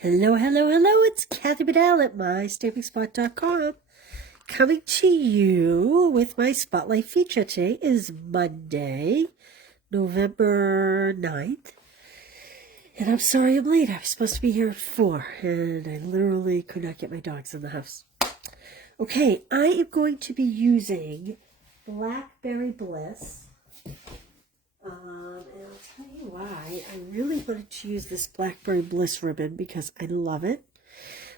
Hello, hello, hello. It's Kathy Bedell at mystampingspot.com coming to you with my spotlight feature. Today is Monday, November 9th. And I'm sorry I'm late. I was supposed to be here at 4 and I literally could not get my dogs in the house. Okay, I am going to be using Blackberry Bliss. And I'll tell you why. I really wanted to use this Blackberry Bliss ribbon because I love it.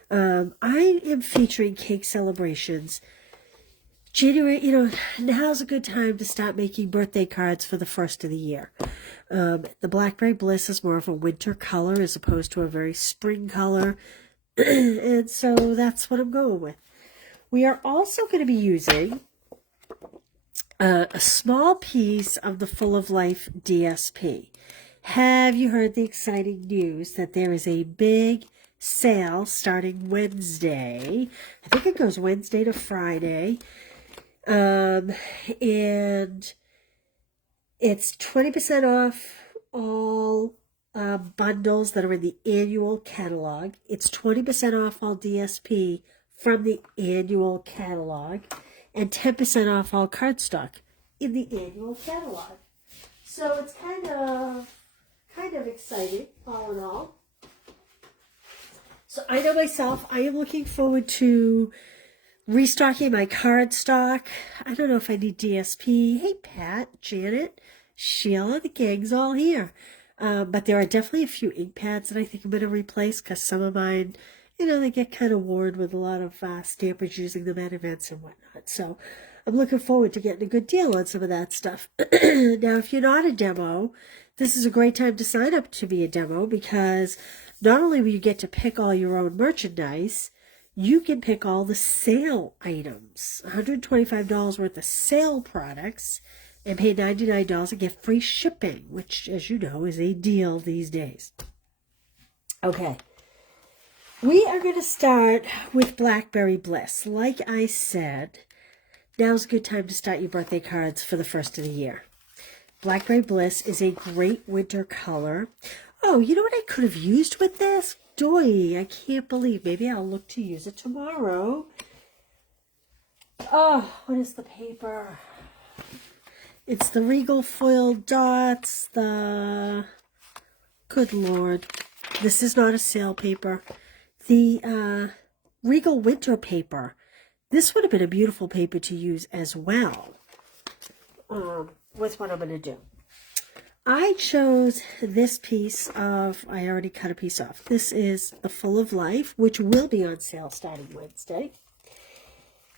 I am featuring cake celebrations. January, now's a good time to start making birthday cards for the first of the year. The Blackberry Bliss is more of a winter color as opposed to a very spring color. And so that's what I'm going with. We are also going to be using a small piece of the Full of Life DSP. Have you heard the exciting news that there is a big sale starting Wednesday? I think it goes Wednesday to Friday. And it's 20% off all bundles that are in the annual catalog. It's 20% off all DSP from the annual catalog. And 10% off all cardstock in the annual catalog. So it's kind of exciting, all in all. So I know myself, I am looking forward to restocking my cardstock. I don't know if I need DSP. Hey, Pat, Janet, Sheila, the gang's all here. But there are definitely a few ink pads that I think I'm going to replace because some of mine, they get kind of worn with a lot of stampers using them at events and whatnot. So I'm looking forward to getting a good deal on some of that stuff. Now, if you're not a demo, this is a great time to sign up to be a demo because not only will you get to pick all your own merchandise, you can pick all the sale items. $125 worth of sale products and pay $99 and get free shipping, which, as you know, is a deal these days. Okay. We are going to start with Blackberry Bliss. Like I said, now's a good time to start your birthday cards for the first of the year. Blackberry Bliss is a great winter color. Oh, you know what I could have used with this? Doy, I can't believe. Maybe I'll look to use it tomorrow. Oh, what is the paper? It's the Regal Foil Dots. Good Lord. This is not a sale paper. The Regal Winter paper. This would have been a beautiful paper to use as well. With what I'm going to do. I chose this piece of, I already cut a piece off. This is the Full of Life, which will be on sale starting Wednesday.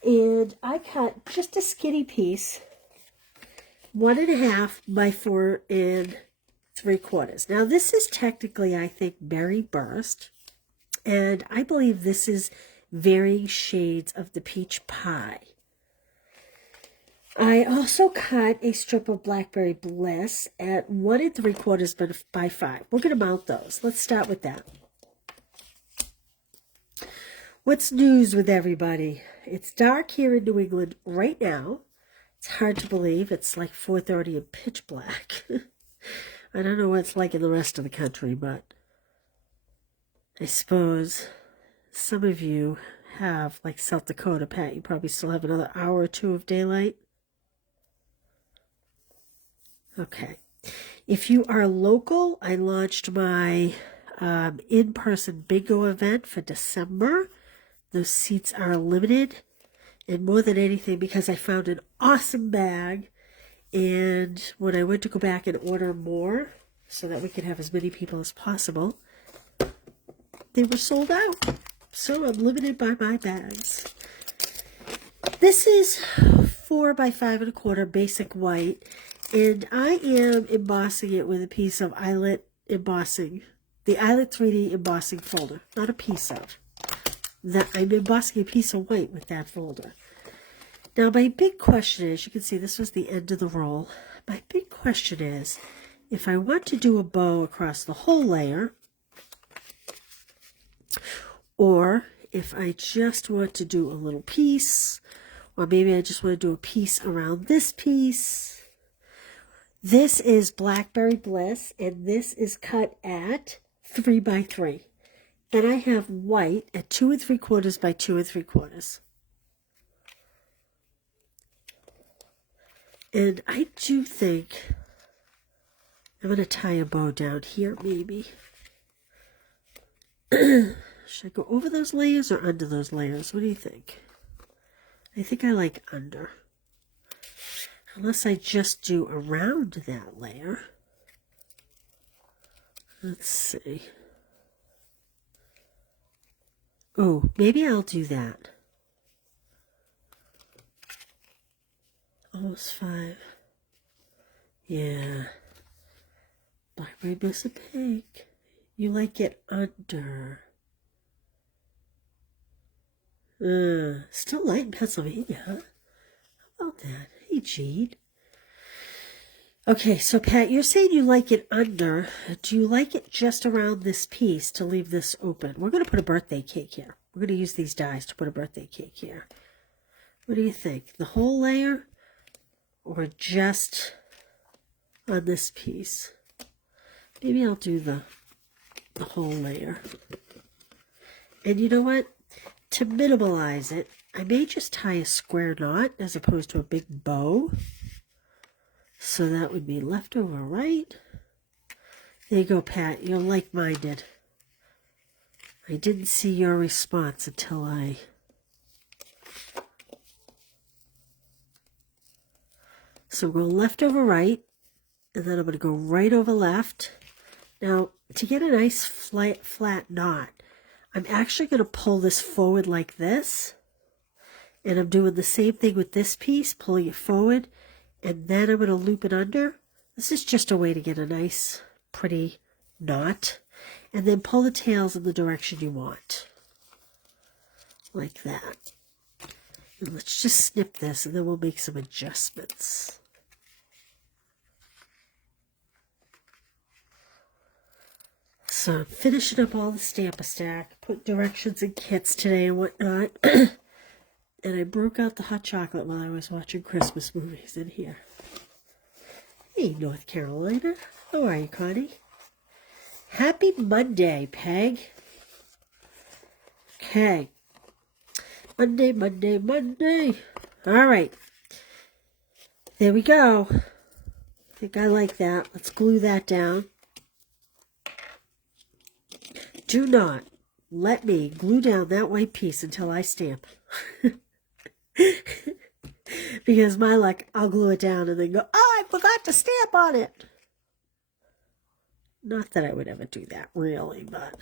And I cut just a skinny piece, 1.5 by 4 3/4. Now this is technically, I think, Berry Burst. And I believe this is varying shades of the peach pie. I also cut a strip of Blackberry Bliss at 1 3/4 by 5. We're going to mount those. Let's start with that. What's news with everybody? It's dark here in New England right now. It's hard to believe. It's like 4:30 and pitch black. I don't know what it's like in the rest of the country, but I suppose some of you have, like South Dakota, Pat, you probably still have another hour or two of daylight. Okay. If you are local, I launched my in-person bingo event for December. Those seats are limited. And more than anything, because I found an awesome bag. And when I went to go back and order more, so that we could have as many people as possible, they were sold out. So I'm limited by my bags. This is 4 by 5 1/4 basic white. And I am embossing it with a piece of eyelet embossing. The eyelet 3D embossing folder. Not a piece of. I'm embossing a piece of white with that folder. Now my big question is, you can see this was the end of the roll. My big question is, if I want to do a bow across the whole layer, or if I just want to do a little piece, or maybe I just want to do a piece around this piece. This is Blackberry Bliss, and this is cut at 3 by 3. Then I have white at 2 3/4 by 2 3/4. And I do think I'm going to tie a bow down here, maybe. Should I go over those layers or under those layers? What do you think? I think I like under. Unless I just do around that layer. Let's see. Oh, maybe I'll do that. Almost 5. Yeah. Blackberry Bliss and Pink. You like it under. Still light in Pennsylvania, huh? How about that? Hey, Gene. Okay, so Pat, you're saying you like it under. Do you like it just around this piece to leave this open? We're going to put a birthday cake here. We're going to use these dies to put a birthday cake here. What do you think? The whole layer or just on this piece? Maybe I'll do the whole layer. And you know what? To minimalize it, I may just tie a square knot as opposed to a big bow. So that would be left over right. There you go, Pat. You're like-minded. I didn't see your response until I... So go left over right, and then I'm going to go right over left. Now, to get a nice flat knot, I'm actually going to pull this forward like this. And I'm doing the same thing with this piece, pulling it forward. And then I'm going to loop it under. This is just a way to get a nice, pretty knot. And then pull the tails in the direction you want. Like that. And let's just snip this, and then we'll make some adjustments. So I'm finishing up all the Stamp-A-Stack, put directions and kits today and whatnot. And I broke out the hot chocolate while I was watching Christmas movies in here. Hey, North Carolina. How are you, Connie? Happy Monday, Peg. Okay. Monday, Monday, Monday. All right. There we go. I think I like that. Let's glue that down. Do not let me glue down that white piece until I stamp. Because my luck, I'll glue it down and then go, oh, I forgot to stamp on it. Not that I would ever do that, really, but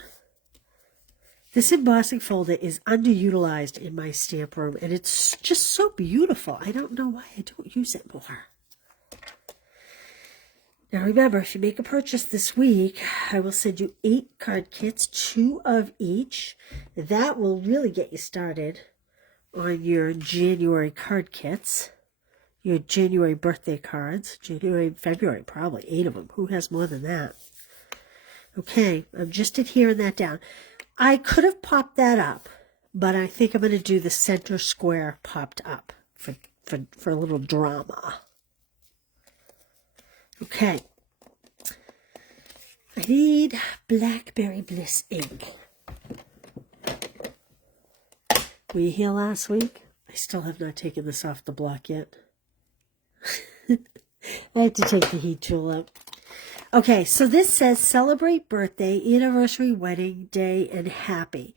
this embossing folder is underutilized in my stamp room, and it's just so beautiful. I don't know why I don't use it more. Now remember, if you make a purchase this week, I will send you 8 card kits, 2 of each. That will really get you started on your January card kits, your January birthday cards, January and February, probably 8 of them. Who has more than that? Okay, I'm just adhering that down. I could have popped that up, but I think I'm going to do the center square popped up for a little drama. Okay. I need Blackberry Bliss ink. Were you here last week? I still have not taken this off the block yet. I have to take the heat tool out. Okay, so this says celebrate birthday, anniversary, wedding day, and happy.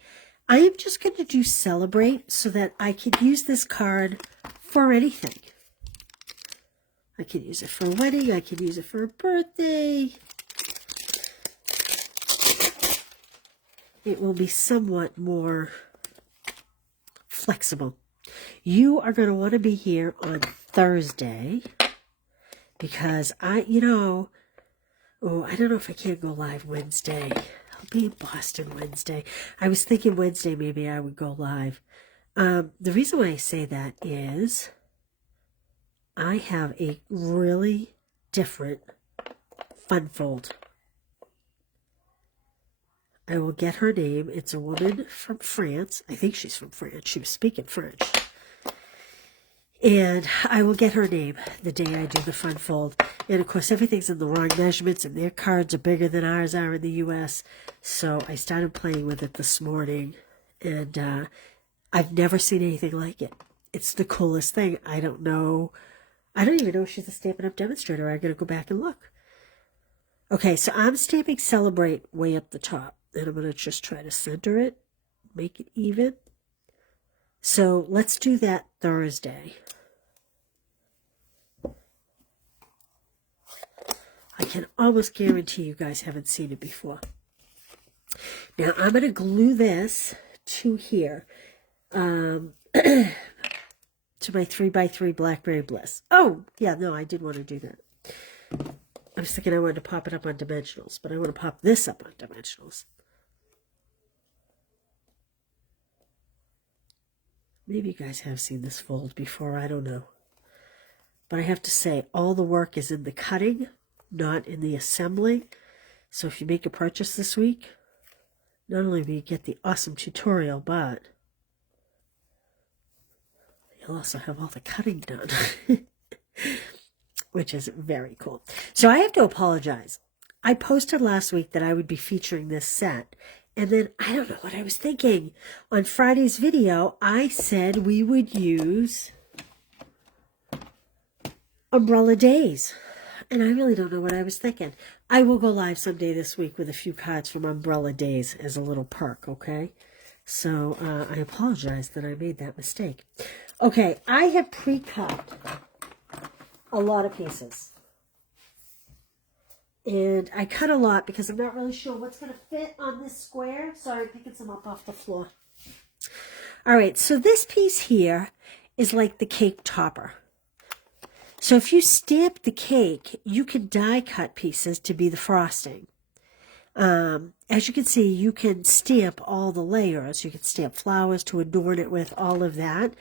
I am just going to do celebrate so that I can use this card for anything. I can use it for a wedding. I can use it for a birthday. It will be somewhat more flexible. You are going to want to be here on Thursday because I don't know if I can't go live Wednesday. I'll be in Boston Wednesday. I was thinking Wednesday maybe I would go live. The reason why I say that is I have a really different fun fold. I will get her name. It's a woman from France. I think she's from France. She was speaking French. And I will get her name the day I do the fun fold. And of course, everything's in the wrong measurements, and their cards are bigger than ours are in the U.S. So I started playing with it this morning, and I've never seen anything like it. It's the coolest thing. I don't even know if she's a Stampin' Up! Demonstrator. I gotta go back and look. Okay, so I'm stamping Celebrate way up the top. And I'm gonna just try to center it, make it even. So let's do that Thursday. I can almost guarantee you guys haven't seen it before. Now I'm going to glue this to here, to my 3x3 Blackberry Bliss. Oh, yeah, no, I did want to do that. I was thinking I wanted to pop it up on dimensionals, but I want to pop this up on dimensionals. Maybe you guys have seen this fold before, I don't know. But I have to say, all the work is in the cutting, not in the assembling. So if you make a purchase this week, not only will you get the awesome tutorial, but you'll also have all the cutting done, which is very cool. So I have to apologize. I posted last week that I would be featuring this set, and then I don't know what I was thinking. On Friday's video, I said we would use Umbrella Days. And I really don't know what I was thinking. I will go live someday this week with a few cards from Umbrella Days as a little perk, okay? So I apologize that I made that mistake. Okay, I have pre-cut a lot of pieces. And I cut a lot because I'm not really sure what's going to fit on this square. Sorry, I'm picking some up off the floor. All right, so this piece here is like the cake topper. So if you stamp the cake, you can die cut pieces to be the frosting. As you can see, you can stamp all the layers. You can stamp flowers to adorn it with, all of that.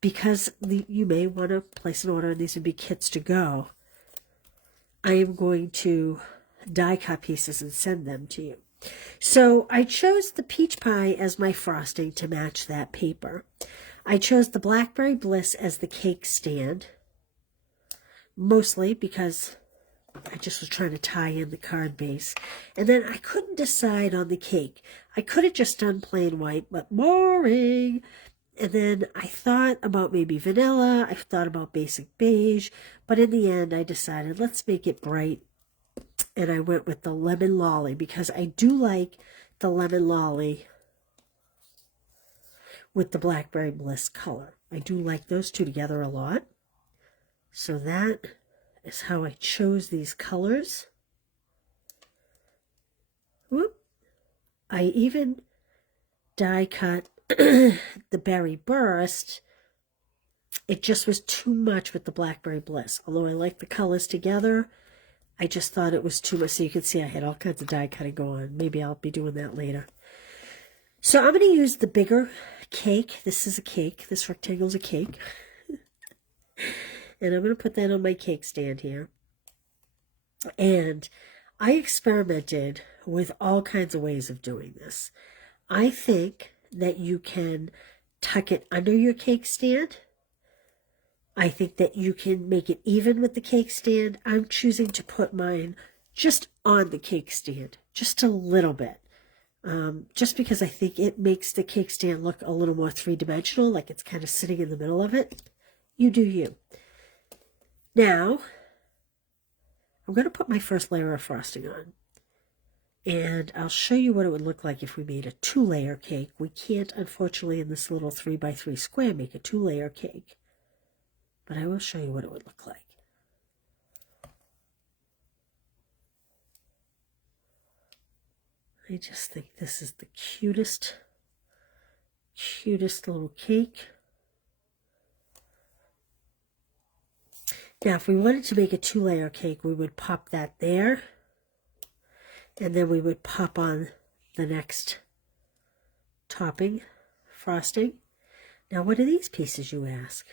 Because you may want to place an order and these would be kits to go. I am going to die cut pieces and send them to you. So I chose the peach pie as my frosting to match that paper. I chose the Blackberry Bliss as the cake stand. Mostly because I just was trying to tie in the card base. And then I couldn't decide on the cake. I could have just done plain white, but boring. And then I thought about maybe vanilla. I thought about basic beige. But in the end, I decided let's make it bright. And I went with the lemon lolly because I do like the lemon lolly with the Blackberry Bliss color. I do like those two together a lot. So that is how I chose these colors. Whoop. I even die cut the Berry Burst. It just was too much with the Blackberry Bliss. Although I like the colors together, I just thought it was too much. So you can see I had all kinds of die cutting going. Maybe I'll be doing that later. So I'm going to use the bigger cake. This is a cake. This rectangle is a cake. And I'm going to put that on my cake stand here. And I experimented with all kinds of ways of doing this. I think that you can tuck it under your cake stand. I think that you can make it even with the cake stand. I'm choosing to put mine just on the cake stand, just a little bit. Just because I think it makes the cake stand look a little more three-dimensional, like it's kind of sitting in the middle of it. You do you. Now, I'm going to put my first layer of frosting on. And I'll show you what it would look like if we made a 2-layer cake. We can't, unfortunately, in this little 3x3 square, make a 2-layer cake. But I will show you what it would look like. I just think this is the cutest little cake. Now, if we wanted to make a 2-layer cake, we would pop that there. And then we would pop on the next topping, frosting. Now, what are these pieces, you ask?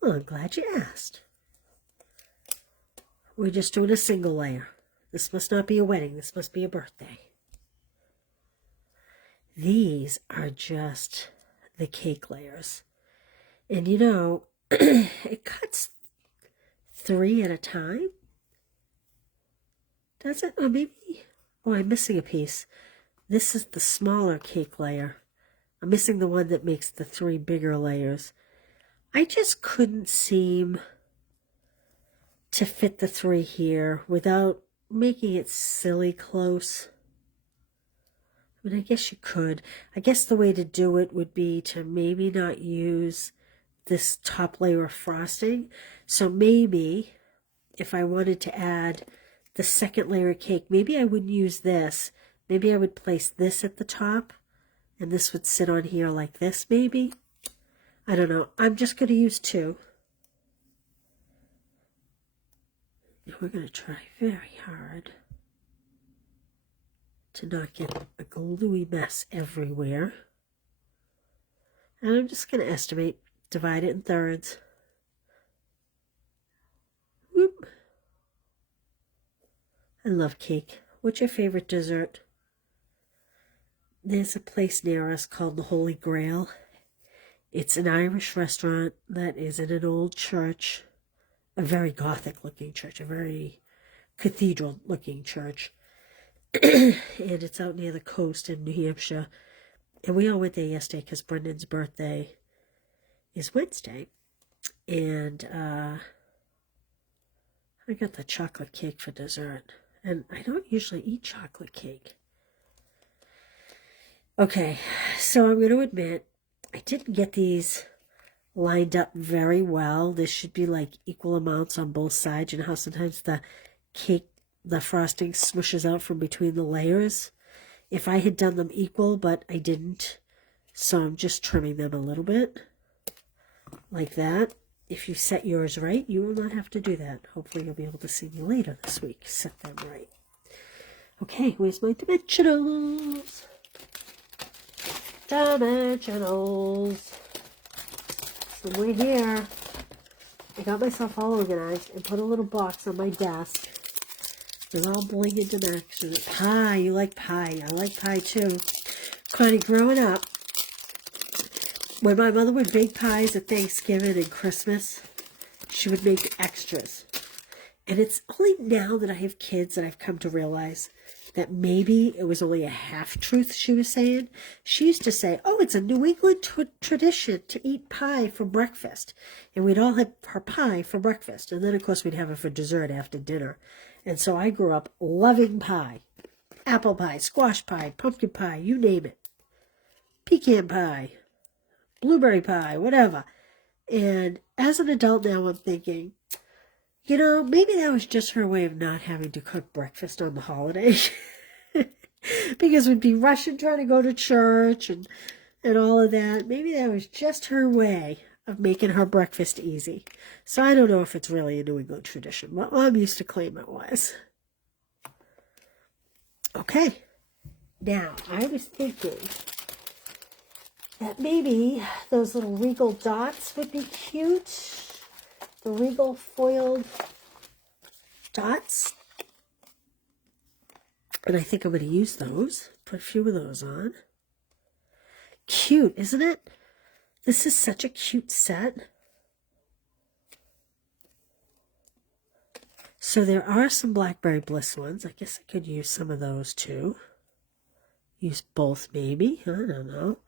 Well, I'm glad you asked. We're just doing a single layer. This must not be a wedding. This must be a birthday. These are just the cake layers. And you know, it cuts 3 at a time. Does it? Or maybe, oh, I'm missing a piece. This is the smaller cake layer. I'm missing the one that makes the 3 bigger layers. I just couldn't seem to fit the 3 here without making it silly close. I mean, I guess you could. I guess the way to do it would be to maybe not use this top layer of frosting. So maybe if I wanted to add the second layer of cake, maybe I wouldn't use this. Maybe I would place this at the top and this would sit on here like this maybe. I don't know. I'm just going to use 2. And we're going to try very hard to not get a gluey mess everywhere. And I'm just going to estimate, divide it in thirds. Whoop. I love cake. What's your favorite dessert? There's a place near us called the Holy Grail. It's an Irish restaurant that is in an old church, a very Gothic looking church, a very cathedral looking church. And it's out near the coast in New Hampshire. And we all went there yesterday because Brendan's birthday is Wednesday. And I got the chocolate cake for dessert. And I don't usually eat chocolate cake. Okay, so I'm going to admit, I didn't get these lined up very well. This should be like equal amounts on both sides. You know how sometimes the cake, the frosting smushes out from between the layers? If I had done them equal, but I didn't, so I'm just trimming them a little bit, like that. If you set yours right, you will not have to do that. Hopefully you'll be able to see me later this week. Set them right. Okay, where's my dimensionals? Dimensionals. Somewhere here. I got myself all organized and put a little box on my desk. It's all bling and dimensions. Pie, you like pie. I like pie too. Connie, growing up, when my mother would bake pies at Thanksgiving and Christmas, she would make extras. And it's only now that I have kids that I've come to realize that maybe it was only a half-truth she was saying. She used to say, oh, it's a New England tradition to eat pie for breakfast. And we'd all have her pie for breakfast. And then, of course, we'd have it for dessert after dinner. And so I grew up loving pie. Apple pie, squash pie, pumpkin pie, you name it. Pecan pie, blueberry pie, whatever. And as an adult now, I'm thinking, you know, maybe that was just her way of not having to cook breakfast on the holiday. Because we'd be rushing trying to go to church and all of that. Maybe that was just her way of making her breakfast easy. So I don't know if it's really a New England tradition. Well, I'm used to claim it was. Okay. Now, I was thinking that maybe those little regal dots would be cute. The regal foiled dots. And I think I'm going to use those. Put a few of those on. Cute, isn't it? This is such a cute set. So there are some Blackberry Bliss ones. I guess I could use some of those too. Use both maybe. I don't know.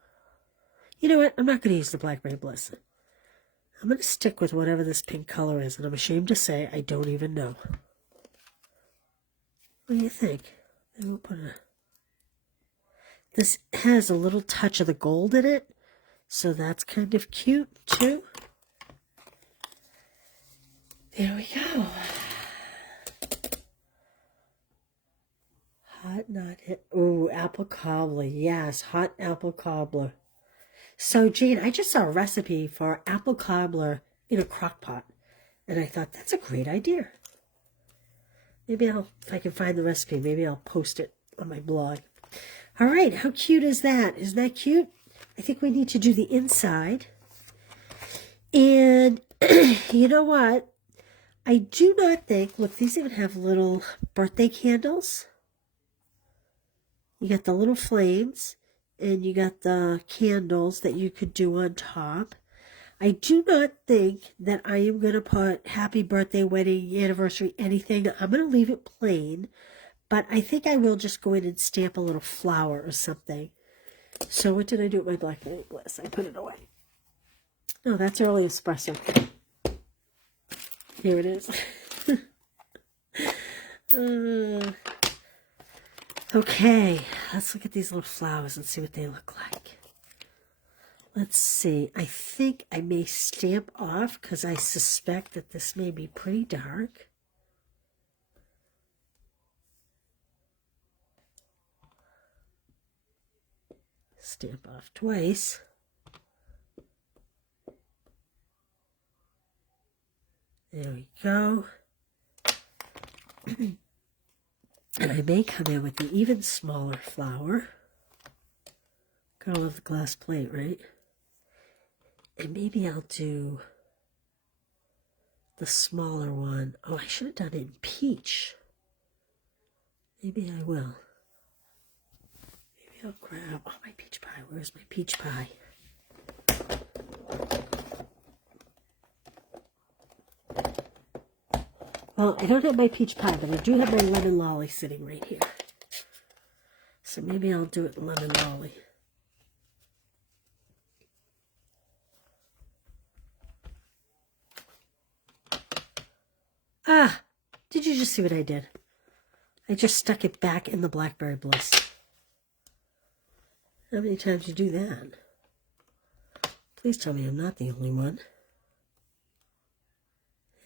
You know what? I'm not going to use the Blackberry Bliss. I'm going to stick with whatever this pink color is. And I'm ashamed to say I don't even know. What do you think? Maybe we'll put this has a little touch of the gold in it. So that's kind of cute too. There we go. Hot nut hit. Ooh, apple cobbler. Yes, hot apple cobbler. So, Jane, I just saw a recipe for apple cobbler in a crock pot. And I thought, that's a great idea. Maybe if I can find the recipe, maybe I'll post it on my blog. All right, how cute is that? Isn't that cute? I think we need to do the inside. And you know what? I do not think, look, these even have little birthday candles. You got the little flames, and you got the candles that you could do on top. I do not think that I am going to put happy birthday, wedding, anniversary, anything. I'm going to leave it plain. But I think I will just go in and stamp a little flower or something. So what did I do with my Blackberry Bliss? I put it away. Oh, that's early espresso. Here it is. Okay, let's look at these little flowers and see what they look like. Let's see. I think I may stamp off because I suspect that this may be pretty dark. Stamp off twice. There we go. And I may come in with the even smaller flower. Gotta love the glass plate, right? And maybe I'll do the smaller one. Oh, I should have done it in peach. Maybe I will. Maybe I'll grab, oh, my peach pie. Where's my peach pie? Well, I don't have my peach pie, but I do have my lemon lolly sitting right here. So maybe I'll do it lemon lolly. Ah, did you just see what I did? I just stuck it back in the Blackberry Bliss. How many times do you do that? Please tell me I'm not the only one.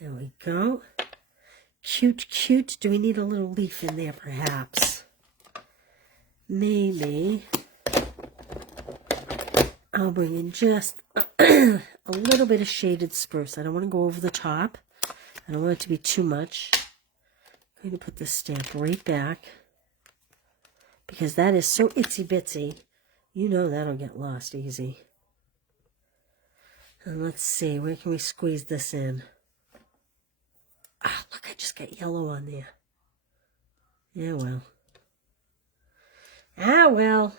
There we go. Cute, cute. Do we need a little leaf in there, perhaps? Maybe. I'll bring in just a little bit of shaded spruce. I don't want to go over the top. I don't want it to be too much. I'm going to put this stamp right back because that is so itsy bitsy. You know that'll get lost easy. And let's see, where can we squeeze this in? Ah, look, I just got yellow on there. Yeah, well. Ah, well.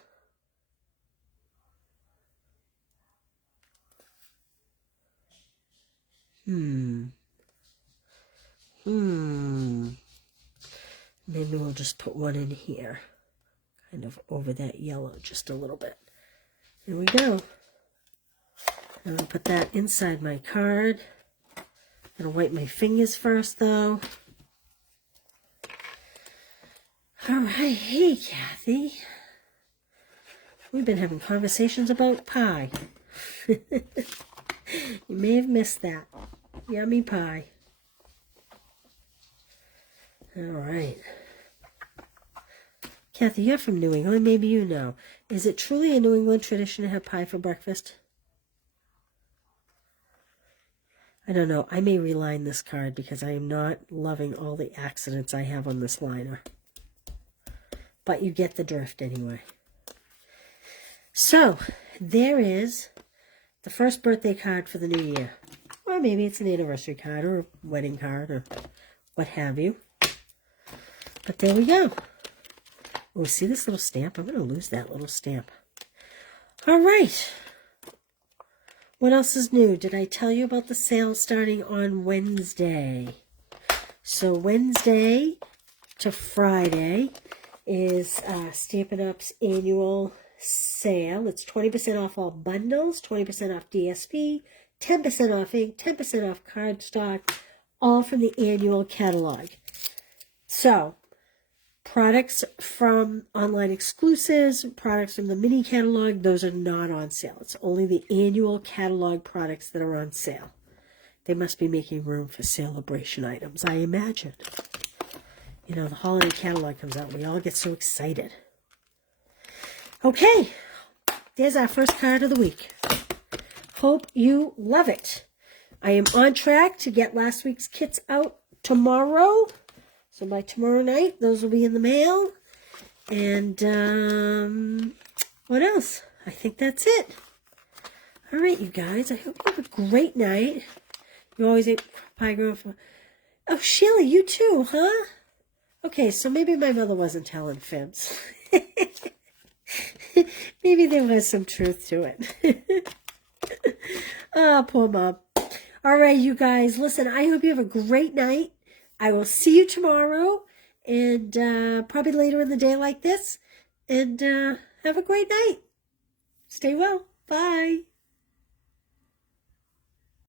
Maybe we'll just put one in here. Kind of over that yellow just a little bit. There we go. I'm going to put that inside my card. I'm going to wipe my fingers first, though. All right. Hey, Kathy. We've been having conversations about pie. You may have missed that. Yummy pie. All right. Kathy, you're from New England. Maybe you know. Is it truly a New England tradition to have pie for breakfast? I don't know. I may reline this card because I am not loving all the accidents I have on this liner. But you get the drift anyway. So, there is the first birthday card for the new year. Or maybe it's an anniversary card or a wedding card or what have you. But there we go. Oh, see this little stamp? I'm going to lose that little stamp. All right. What else is new? Did I tell you about the sale starting on Wednesday? So Wednesday to Friday is Stampin' Up's annual sale. It's 20% off all bundles, 20% off DSP, 10% off ink, 10% off cardstock, all from the annual catalog. So, products from online exclusives, products from the mini catalog, those are not on sale. It's only the annual catalog products that are on sale. They must be making room for celebration items, I imagine. You know, the holiday catalog comes out. We all get so excited. Okay, there's our first card of the week. Hope you love it. I am on track to get last week's kits out tomorrow. So by tomorrow night, those will be in the mail. And what else? I think that's it. All right, you guys. I hope you have a great night. You always ate pie growing up. Oh, Sheila, you too, huh? Okay, so maybe my mother wasn't telling fibs. Maybe there was some truth to it. Oh, poor mom. All right, you guys, listen, I hope you have a great night. I will see you tomorrow and probably later in the day like this. And have a great night. Stay well. Bye.